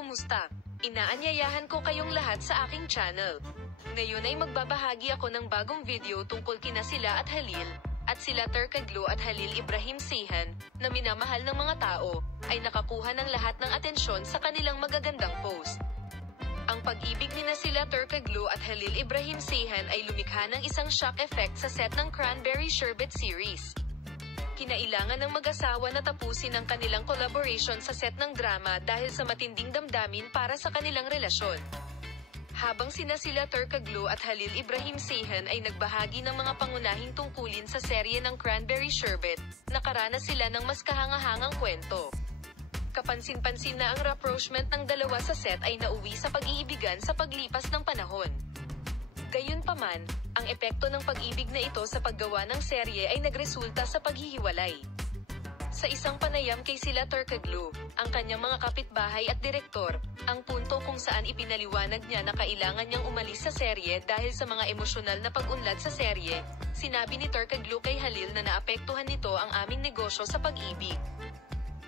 kumusta? Inaanyayahan ko kayong lahat sa aking channel. Ngayon ay magbabahagi ako ng bagong video tungkol kina sila at Halil, at sila Turkoglu at Halil Ibrahim Ceyhan, na minamahal ng mga tao, ay nakakuha ng lahat ng atensyon sa kanilang magagandang post. Ang pag-ibig nina sila Turkoglu at Halil Ibrahim Ceyhan ay lumikha ng isang shock effect sa set ng Cranberry Sherbet series. Kinailangan ng mag-asawa na tapusin ang kanilang collaboration sa set ng drama dahil sa matinding damdamin para sa kanilang relasyon. Habang sila Turkoglu at Halil Ibrahim Ceyhan ay nagbahagi ng mga pangunahing tungkulin sa serye ng Cranberry Sherbet, nakaranas sila ng mas kahangahangang kwento. Kapansin-pansin na ang rapprochement ng dalawa sa set ay nauwi sa pag-iibigan sa paglipas ng panahon. Gayunpaman, ang epekto ng pag-ibig na ito sa paggawa ng serye ay nagresulta sa paghihiwalay. Sa isang panayam kay sila Turkoglu, ang kanyang mga kapitbahay at direktor, ang punto kung saan ipinaliwanag niya na kailangan niyang umalis sa serye dahil sa mga emosyonal na pag-unlad sa serye, sinabi ni Turkoglu kay Halil na naapektuhan nito ang aming negosyo sa pag-ibig.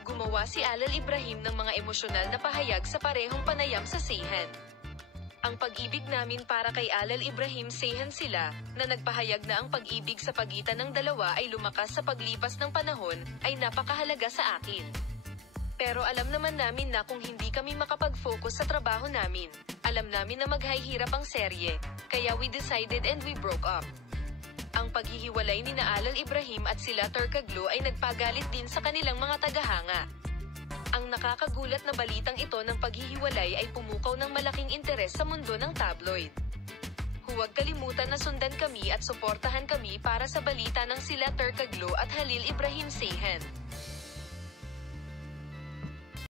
Gumawa si Halil Ibrahim ng mga emosyonal na pahayag sa parehong panayam sa Ceyhan. Ang pag-ibig namin para kay Halil Ibrahim Ceyhan sila, na nagpahayag na ang pag-ibig sa pagitan ng dalawa ay lumakas sa paglipas ng panahon, ay napakahalaga sa akin. Pero alam naman namin na kung hindi kami makapag-focus sa trabaho namin, alam namin na maghihirap ang serye, kaya we decided and we broke up. Ang paghihiwalay ni Halil Ibrahim at sila Turkoglu ay nagpagalit din sa kanilang mga tagahanga. Ang nakakagulat na balitang ito ng paghihiwalay ay pumukaw ng malaking interes sa mundo ng tabloid. Huwag kalimutan na sundan kami at suportahan kami para sa balita ng sila Turkoglu at Halil Ibrahim Ceyhan.